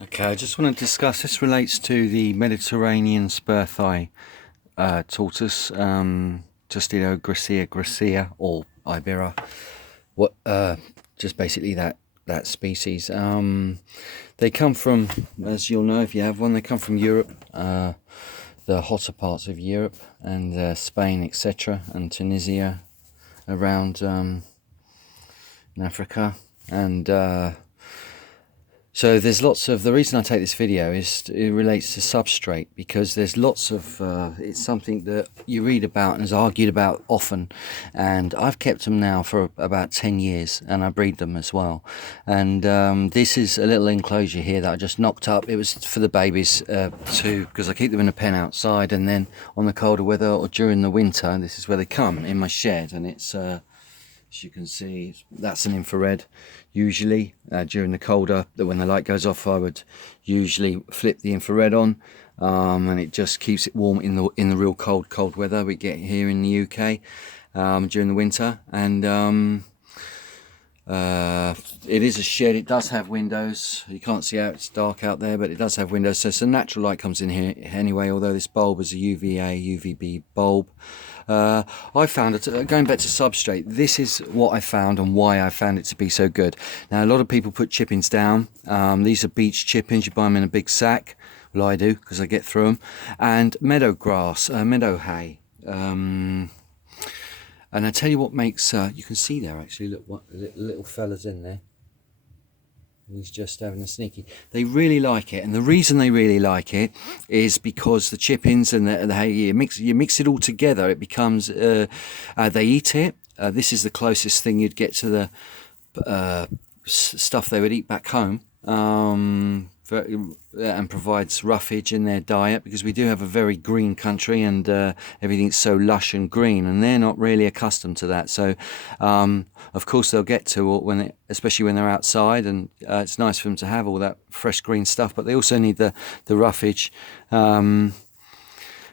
Okay, I just want to discuss, this relates to the Mediterranean spur thigh tortoise, Justino gracia or Ibera, what just basically that species. They come from, as you'll know if you have one, they come from Europe, the hotter parts of Europe and Spain, etc., and Tunisia, around in Africa, and so there's lots of, the reason I take this video is it relates to substrate, because there's lots of, it's something that you read about and is argued about often, and I've kept them now for about 10 years and I breed them as well. And this is a little enclosure here that I just knocked up. It was for the babies because I keep them in a pen outside, and then on the colder weather or during the winter, this is where they come, in my shed. And it's as you can see, that's an infrared. Usually during the colder, when the light goes off, I would usually flip the infrared on, and it just keeps it warm in the real cold weather we get here in the UK during the winter. And it is a shed. It does have windows. You can't see out, it's dark out there, but it does have windows, so some natural light comes in here anyway, although this bulb is a UVA UVB bulb. I found it, going back to substrate, this is what I found and why I found it to be so good. Now, a lot of people put chippings down. These are beech chippings. You buy them in a big sack. Well, I do, because I get through them. And meadow grass, meadow hay. And I tell you what makes, you can see there actually, look, what little fella's in there. He's just having a sneaky. They really like it, and the reason they really like it is because the chippings and the hay, you mix it all together. It becomes, they eat it. This is the closest thing you'd get to the stuff they would eat back home, and provides roughage in their diet, because we do have a very green country, and everything's so lush and green, and they're not really accustomed to that. So of course they'll get to, especially when they're outside, and it's nice for them to have all that fresh green stuff, but they also need the roughage.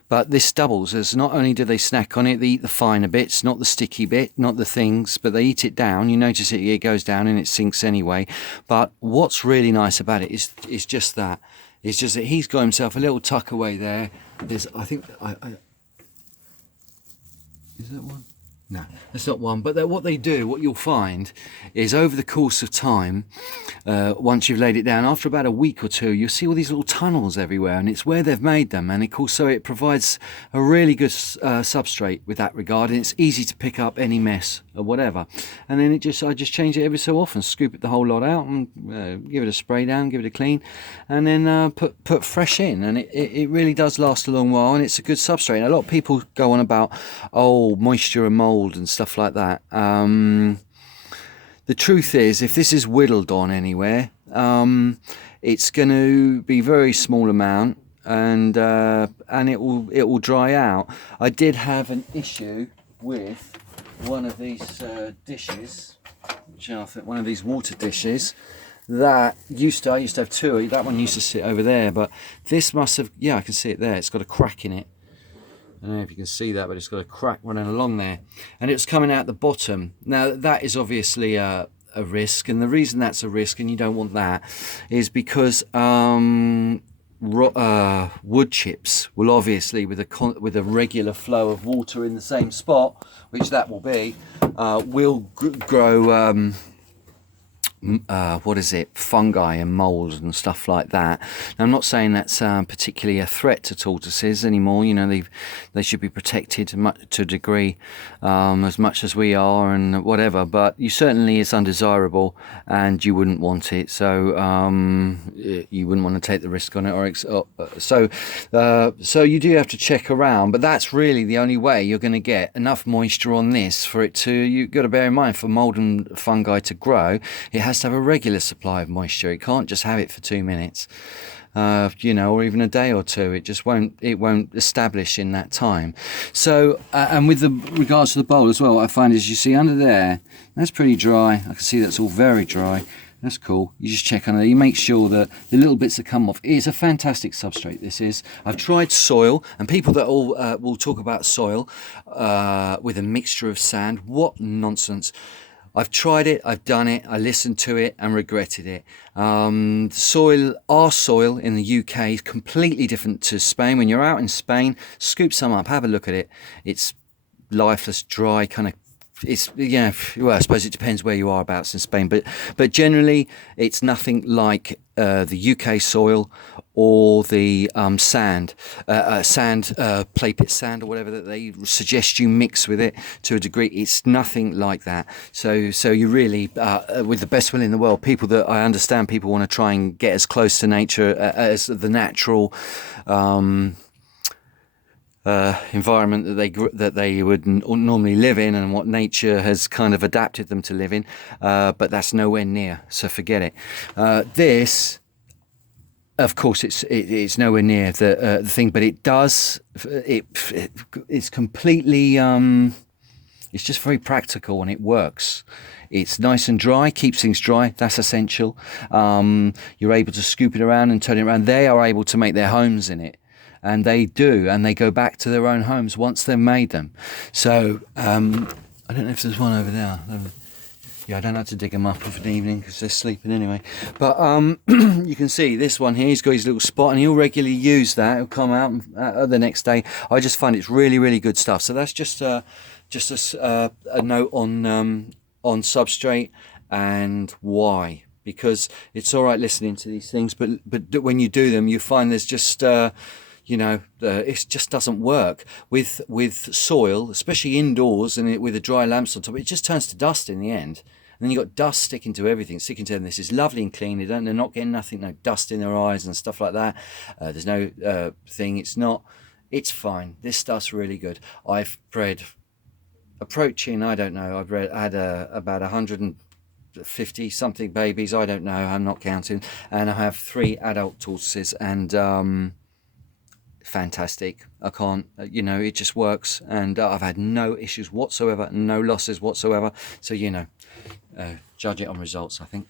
But this doubles as, not only do they snack on it, they eat the finer bits, not the sticky bit, not the things, but they eat it down. You notice it goes down and it sinks anyway. But what's really nice about it is just that. It's just that he's got himself a little tuck away there. There's, I think, is that one? No, that's not one. But what they do, what you'll find, is over the course of time, once you've laid it down, after about a week or two, you'll see all these little tunnels everywhere, and it's where they've made them. And of course, so it provides a really good substrate with that regard, and it's easy to pick up any mess or whatever. And then I just change it every so often, scoop it the whole lot out, and give it a spray down, give it a clean, and then put fresh in. And it really does last a long while, and it's a good substrate. And a lot of people go on about, oh, moisture and mold and stuff like that. The truth is, if this is whittled on anywhere, it's going to be very small amount, and it will dry out. I did have an issue with one of these dishes, one of these water dishes. That I used to have two. That one used to sit over there, but this must have, yeah, I can see it there. It's got a crack in it. I don't know if you can see that, but it's got a crack running along there, and it's coming out the bottom. Now that is obviously a risk, and the reason that's a risk, and you don't want that, is because wood chips will obviously, with a regular flow of water in the same spot, which that will be, will grow fungi and mold and stuff like that. Now, I'm not saying that's particularly a threat to tortoises anymore. You know, they should be protected to a degree, as much as we are and whatever, but you certainly, it's undesirable and you wouldn't want it. So you wouldn't want to take the risk on it, so you do have to check around, but that's really the only way you're going to get enough moisture on this for it to, you've got to bear in mind, for mold and fungi to grow, it has to have a regular supply of moisture. It can't just have it for 2 minutes, or even a day or two. It won't establish in that time. So, and with regards to the bowl as well, what I find is, you see under there, that's pretty dry. I can see that's all very dry. That's cool. You just check under there. You make sure that the little bits that come off, it is a fantastic substrate, this is. I've tried soil, and people that all will talk about soil with a mixture of sand. What nonsense. I've tried it, I've done it, I listened to it and regretted it. Our soil in the UK is completely different to Spain. When you're out in Spain, scoop some up, have a look at it. It's lifeless, dry, kind of, it's, yeah, well, I suppose it depends where you are abouts in Spain, but generally it's nothing like the UK soil or the clay pit sand or whatever that they suggest you mix with it to a degree. It's nothing like that. So you really, with the best will in the world, people that I understand, people want to try and get as close to nature as the natural environment that they would normally live in, and what nature has kind of adapted them to live in, but that's nowhere near. So forget it. This, of course, it's nowhere near the thing, but it does. It's completely. It's just very practical and it works. It's nice and dry, keeps things dry. That's essential. You're able to scoop it around and turn it around. They are able to make their homes in it. And they do, and they go back to their own homes once they've made them. So, I don't know if there's one over there. Yeah, I don't have to dig them up for an evening because they're sleeping anyway. But you can see this one here, he's got his little spot and he'll regularly use that. He'll come out the next day. I just find it's really, really good stuff. So that's just a note on Substrate and why. Because it's all right listening to these things, but when you do them, you find there's just... it just doesn't work with soil, especially indoors, and with the dry lamps on top. It just turns to dust in the end, and then you've got dust sticking to everything, sticking to them. This is lovely and clean. They're not getting nothing, no dust in their eyes and stuff like that. There's no thing. It's fine. This stuff's really good. I've bred approaching, I don't know, I had about 150 something babies, I don't know, I'm not counting, and I have 3 adult tortoises, and fantastic. I can't, it just works, and I've had no issues whatsoever, no losses whatsoever. So judge it on results, I think.